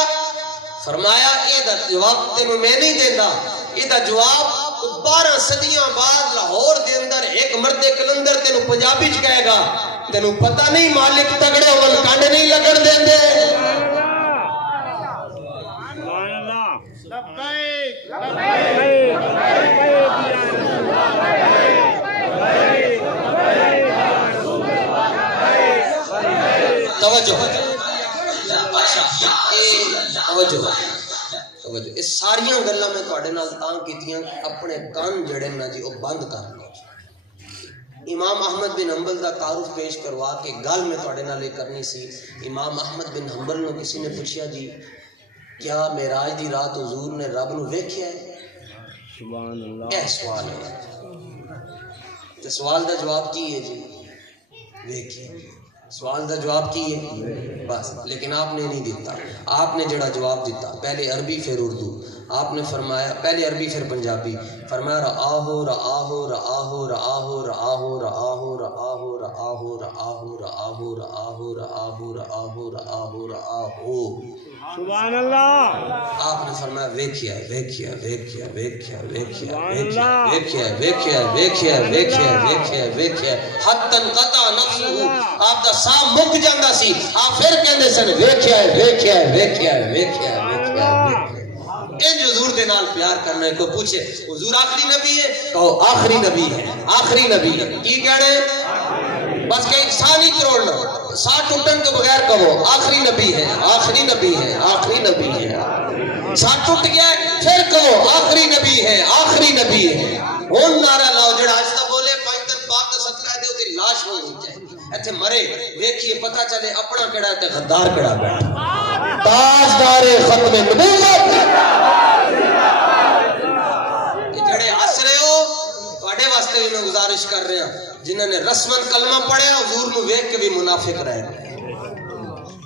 فرمایا یہ دا جواب تینوں میں نہیں دینا، یہ دا جواب 12 صدیاں بعد لاہور دے اندر ایک مرد کلندر تینوں پنجابی چ کہے گا، تینوں پتہ نہیں مالک تگڑے ہون کنڈ نہیں لگن دیندے. توجہ اس ساریاں گلاں میں تواڈے نال تاں کیتیاں اپنے کان جڑے نا جی او بند کر لو. امام احمد بن حنبل دا تعارف پیش کروا کے گل میں تواڈے نال کرنی سی. امام احمد بن حنبل نو کسی نے پوچھا جی کیا معراج دی رات حضور نے رب نو ویکھیا ہے؟ سبحان اللہ. اے سوال ہے تے سوال دا جواب کی ہے جی؟ ویکھیا. سوال دا جواب کی ہے بس. لیکن آپ نے نہیں دیتا. آپ نے جڑا جواب دیتا پہلے عربی پھر اردو. آپ نے فرمایا پہلے عربی پھر پنجابی. فرمایا رآہو رآہو رآہو رآہو رآہو رآہو رآہو رآہو رآہو رآہو رآہو رآہو رآہو رآہو رآہو. سبحان اللہ. آپ نے فرمایا ویکھیا ویکھیا ویکھیا ویکھیا ویکھیا ویکھیا ویکھیا ویکھیا ویکھیا ویکھیا ویکھیا حتی انقطع نفسہ. آپ دا ساہ مک جاندا سی. آپ پھر کہندے سن ویکھیا ویکھیا ویکھیا ویکھیا ویکھیا. انج حضور دے نال پیار کرنا ہے. کوئی پوچھے حضور آخری نبی ہے کہو آخری نبی ہے. آخری نبی ہے کی کہنے بس کہ انسان ہی کروڑ لو ساتھ ٹوٹن کے بغیر کہو آخری نبی ہے آخری نبی ہے آخری نبی ہے. ساتھ ٹوٹ گیا پھر کہو آخری نبی ہے آخری نبی ہے. ہن نعرہ لاؤ جڑا آہستہ بولے 5 دن پاک دا صدقہ دے اودی لاش ہونی چاہیے. ایتھے مرے ویکھیے پتہ چلے اپنا کیڑا تے غدار کیڑا بیٹھا. تاجدار ختم نبوت جڑے ہس رہے ہو تواڈے واسطے بھی میں گزارش کر رہا جنہاں نے رسمن کلمہ پڑھیا حضور نو ویکھ کے بھی منافق رہ گئے.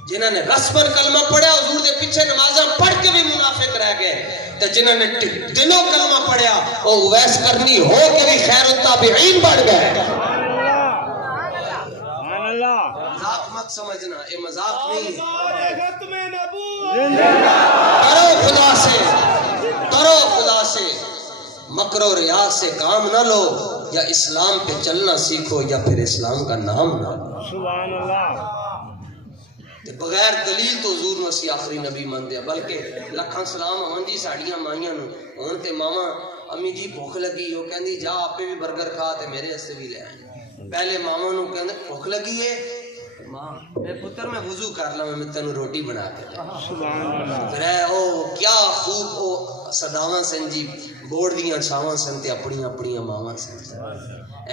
جنہاں نے رسمن کلمہ پڑھیا حضور دے پیچھے نمازاں پڑھ کے بھی منافق رہ گئے. تے جنہاں نے دلوں کلمہ پڑھیا او اویس کرنی ہو کے بھی خیر التابعین بن گئے. مذاق مت سمجھنا یہ مذاق نہیں ہے. کرو خدا سے مکر و ریاض سے کام نہ لو. یا اسلام پہ چلنا سیکھو یا پھر اسلام کا نام نہ لو. سبحان اللہ. بغیر دلیل تو حضور نو اسی آخری نبی مندے بلکہ لکھاں سلام ہون جی ساڑیاں مائیاں نو. ہن تے ماما امی جی بھوک لگی او کہندی جا آپے بھی برگر کھا تے میرے واسطے بھی لے آئی. پہلے ماما نو کہندے بھوک لگی ہے ماں میرے پتر میں وضو کر لا میں تینوں روٹی بنا کے پھر او کیا خوب او صداواں سن جی بوڑ دیاں چھاواں سن تے اپنی اپنی ماواں سن.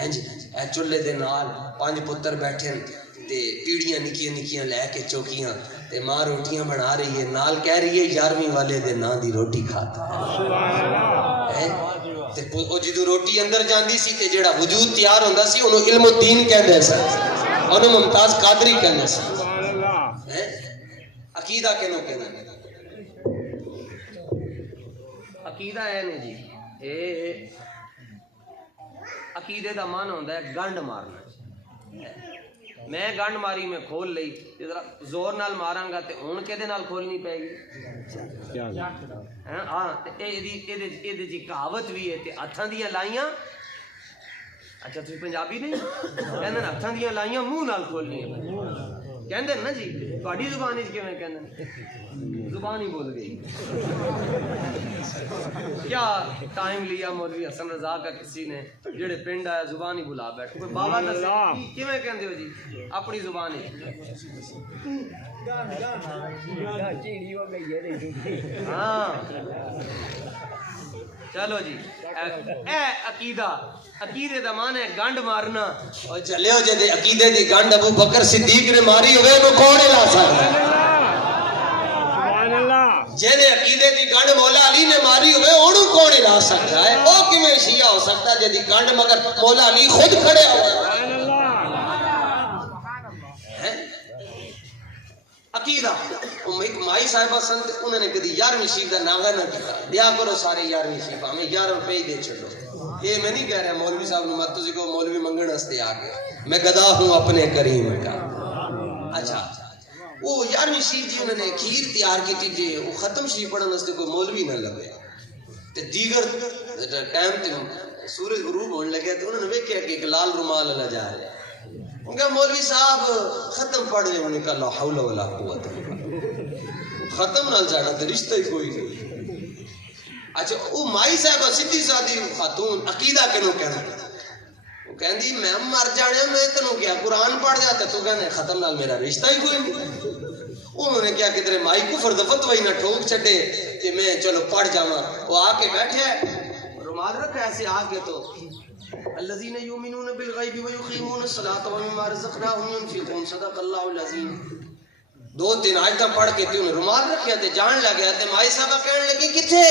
انج اے چولہے دے نال 5 پتر بیٹھے تے پیڑیاں نکیاں نکیاں لے کے چوکیاں تے ماں روٹیاں بنا رہی ہے نال کہہ رہی ہے 11ویں والے دے نا دی روٹی کھاتا ہے. تے او جدوں روٹی اندر جاندی سی تے جڑا وجود تیار ہوندا سی اونوں علم الدین کہندے سن. انہوں ممتاز قادری کہنے سے عقیدہ کہنوں کہنا عقیدہ ہے نہیں جی. عقیدے دا معنی ہوتا ہے گنڈ مارنا. میں گنڈ ماری میں کھول لئی زور نال ماراں گا تے ہن کدے نال کھولنی پے گی. ہاں اے دی کہاوت بھی ہے تے ہتھاں دیاں لائیاں. اچھا تسی پنجابی نہیں کہندے ہتھاں دیاں لائیاں منہ نال کھولنی کہندے نا جی. تہاڈی زبان وچ کیویں کہندے زبان ہی بول گئی. کیا ٹائم لیا مولوی حسن رضا کا کسی نے جڑے پنڈ آیا زبان ہی بلا بیٹھ کوئی بابا دسے کیویں کہندے ہو جی اپنی زبان ہاں چلو جی اے عقیدہ عقیدے دا مان ہے گنڈ مارنا اور چلے ہو جے عقیدے دی گنڈ ابو بکر صدیق نے ماری ہوئے انہوں کون لا سکتا جیدے عقیدے دی گنڈ مولا علی نے ماری ہوئے انہوں کون لا سکتا ہے او کیویں شیعہ ہو سکتا جے دی گنڈ مگر مولا علی خود کھڑے ہوئے عقیدہ ایک مائی صاحبہ سنت انہوں نے کدی 11ویں شیف دا ناغہ نہ کیا دیا کرو سارے 11ویں شیف ہمیں 11 روپے ہی دے چھڑو یہ میں نہیں کہہ رہا مولوی صاحب نے مت تسی کو مولوی منگن ہستے آ گیا میں گدا ہوں اپنے کریم کا اچھا وہ 11ویں شیف جی انہوں نے کھیر تیار کی تھی جی وہ ختم شیف پڑھن ہستے کوئی مولوی نہ لگے تے دیگر ٹائم تے سورج غروب ہونے لگے تو انہوں نے ویکھیا کہ ایک لال رومال اللہ جا رہا ہے ان کا مولوی صاحب ختم پڑھ لے انہوں نے کہا لا حول ولا قوت ختم نہ جانا تو رشتہ ہی کوئی نہیں اچھا وہ مائی صاحبہ سدھی سادھی خاتون عقیدہ کنوں کہنا وہ کہندی میں مر جانے میں تنوں کیا قرآن پڑھ جاتا تو کہنے ختم نال میرا رشتہ ہی کوئی نہیں انہوں نے کیا کدھر مائی کفر دا فتوی نہ ٹھوک چھٹے کہ میں چلو پڑھ جاواں وہ آ کے بیٹھے رومال رکھا ایسے آ کے تو الذين يؤمنون بالغيب ويقيمون الصلاة ومما رزقناهم ينفقون صدق الله العظيم دو تین آیتاں پڑھ کے تے انہیں رومال رکھیا تے جان لگیا تے مائی صاحبہ کہنے لگی کتھے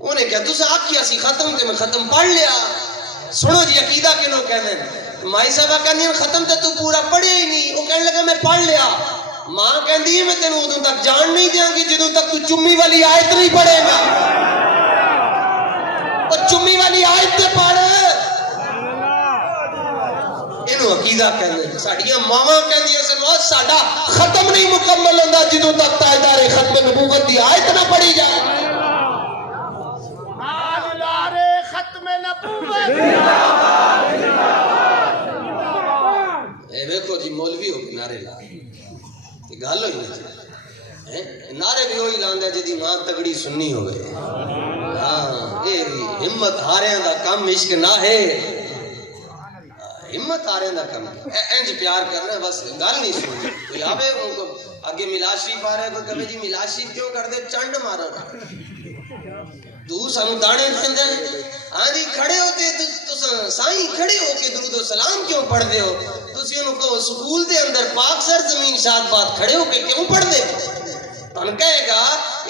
انہیں کہا تُسا آکھیا سی ختم تے میں ختم پڑھ لیا سنو جی عقیدہ کنوں کہنے مائی صاحبہ کہنے ختم تے تو پورا پڑھے ہی نہیں وہ کہنے لگا میں پڑھ لیا ماں کہندی میں تینوں ادوں تک جان نہیں دیاں گی جدوں تک تو چمی والی آیت نہیں پڑھے گا اور چمی والی آیت تے پڑھ انہوں عقیدہ کہنے ساڑیاں ماما کہندی ہیں ساڑا ختم نہیں مکمل ہوندہ جدوں تک تاجدار ختم نبوت دی آیت نہ پڑھی جائے تاجدار ختم نبوت اے دیکھو جی مولوی ہو کے نعرے لا کہ گل ہوئی نہیں نعرے بھی ہوئی لاندہ جدی ماں تگڑی سننی ہوئے ہاں اے ہمت ہاریاں دا کم عشق نہ ہے ہمت ہاریاں دا کم انج پیار کرنا ہے بس گل نہیں سننی کوئی آوے ان کو آگے ملاد شریف آ رہا ہے کوئی کہے جی ملاد شریف کیوں کر دے چنڈ مارا تو سانو دانے دیندے ہاں جی کھڑے ہوتے تو سائیں کھڑے ہو کے درود و سلام کیوں پڑھ دے ہو تسی انہوں کو سکول دے اندر پاک سرزمین شاد بات کھڑے ہو کے کیوں پڑھ دے تن کہے گا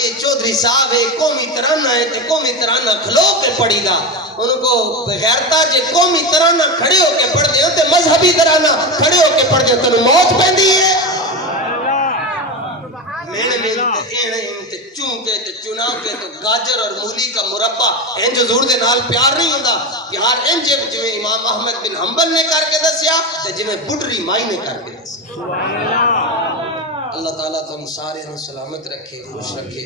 یہ چودھری صاحب ہے قومی ترانہ ہے تے قومی ترانہ کھلو کے پڑھی گا ان کو بغیرتا جے قومی ترانہ کھڑے ہو کے پڑھ دے ہو تے مذہبی ترانہ کھڑے ہو کے پڑھ دے تنو موت پہندی ہے میں نے تے چون کے تے چنا کے تو گاجر اور مولی کا مربع انج حضور دے نال پیار نہیں ہوندا پیار انج جویں امام احمد بن حنبل نے کر کے دسیا تے جویں بڈری مائی نے کر کے دسیا اللہ تعالیٰ تم سارے ہم سلامت رکھے خوش رکھے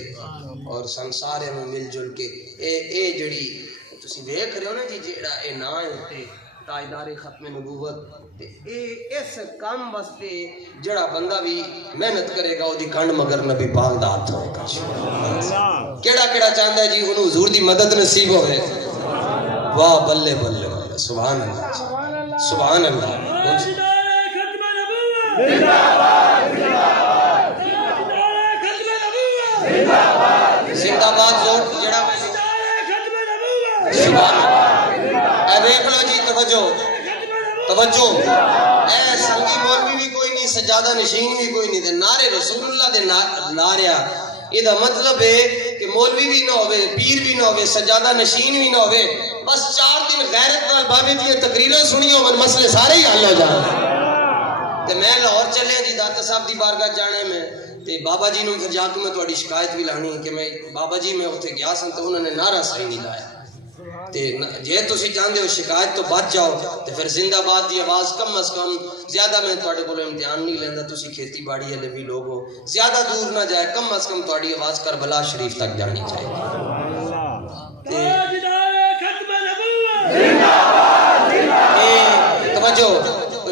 اور سن سارے ہم مل جل کے اے جڑی تسی دیکھ رہے ہو نا جی جیڑا اے نا ہے تاجدار ختم نبوت اے اس کام واسطے جڑا بندہ بھی محنت کرے گا دی کنڈ مگر نبی پاک دا ہاتھ ہوئے گا کیڑا کیڑا چاہتا ہے جی انہوں حضور دی مدد نصیب ہوئے واہ بلے بلے بلے سبحان اللہ سبحان اللہ زندہ باد زور جڑا اے دیکھ لو جی توجہ توجہ اے سنگی مولوی بھی کوئی نہیں سجادہ نشین بھی کوئی نہیں دے نعرے رسول اللہ دے نعرے یہ دا مطلب ہے کہ مولوی بھی نہ ہوئے پیر بھی نہ ہوئے سجادہ نشین بھی نہ ہوئے بس 4 دن غیرت نال بابے دی تقریریں سنی ہو مسئلے سارے ہی حل ہو جائیں تے میں لاہور چلے جی داتا صاحب دی بارگاہ جانے میں تے بابا جی نے پھر جا کے میں تھوڑی شکایت بھی لانی کہ میں بابا جی میں اتنے گیا سن تو انہوں نے نعرہ صحیح نہیں لایا تے جے تسی جاندے ہو شکایت تو بچ جاؤ تے پھر زندہ باد دی آواز کم از کم زیادہ میں تھوڑے کو امتحان نہیں لیندا تسی کھیتی باڑی والے بھی لوگ ہو زیادہ دور نہ جائے کم از کم تھوڑی آواز کربلا شریف تک جانی چاہیے توجہ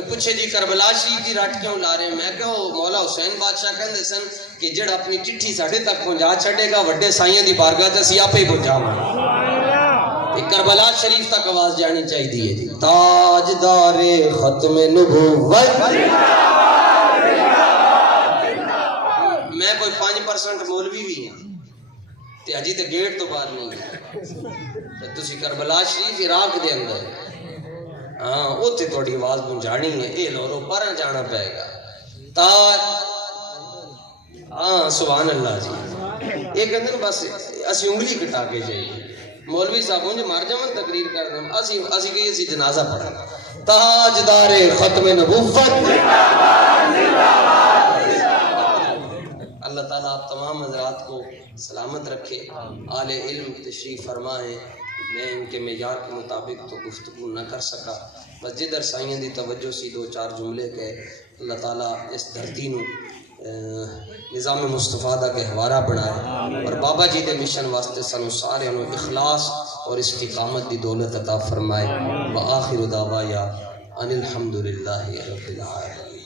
پوچھے جی کربلا شریف کی رٹ کیوں لا رہے ہیں؟ میں کہو مولا حسین بادشاہ کہندے سن کہ جڑا اپنی چٹھی ساڈے تک پہنچا چھڑے گا وڈے سائیاں دی بارگاہ تے اسی آپے ہی پہنچاواں گے۔ کربلا شریف تک آواز جانی چاہیے جی تاجدار ختم نبوت۔ میں کوئی 5% مولوی بھی ہوں تے اجی تے گیٹ تو باہر نہیں گیا تے تسی کربلا شریف عراق دے اندر ہاں اوتھے تھوڑی آواز پہنچانی ہے اے لورو پارا جانا پائے گا تاج ہاں سبحان اللہ جی ایک اندر بس اسی انگلی کٹا کے جائیے مولوی صاحب مجھے مار جاون تقریر کر دیں اسی کہیے اسی جنازہ پڑھا تاجدار ختم نبوت۔ اللہ تعالیٰ آپ تمام حضرات کو سلامت رکھے، آل علم تشریف فرمائیں۔ میں ان کے معیار کے مطابق تو گفتگو نہ کر سکا، بس جدھر سائیں دی توجہ سی 2-4 جملے کے اللہ تعالیٰ اس دھرتی نو نظام مصطفیٰ دا کے حوارہ بنائے اور بابا جی دے مشن واسطے سانو سارے انہوں اخلاص اور استقامت دی دولت عطا فرمائے۔ وآخر دعوایا ان الحمدللہ رب العالمین۔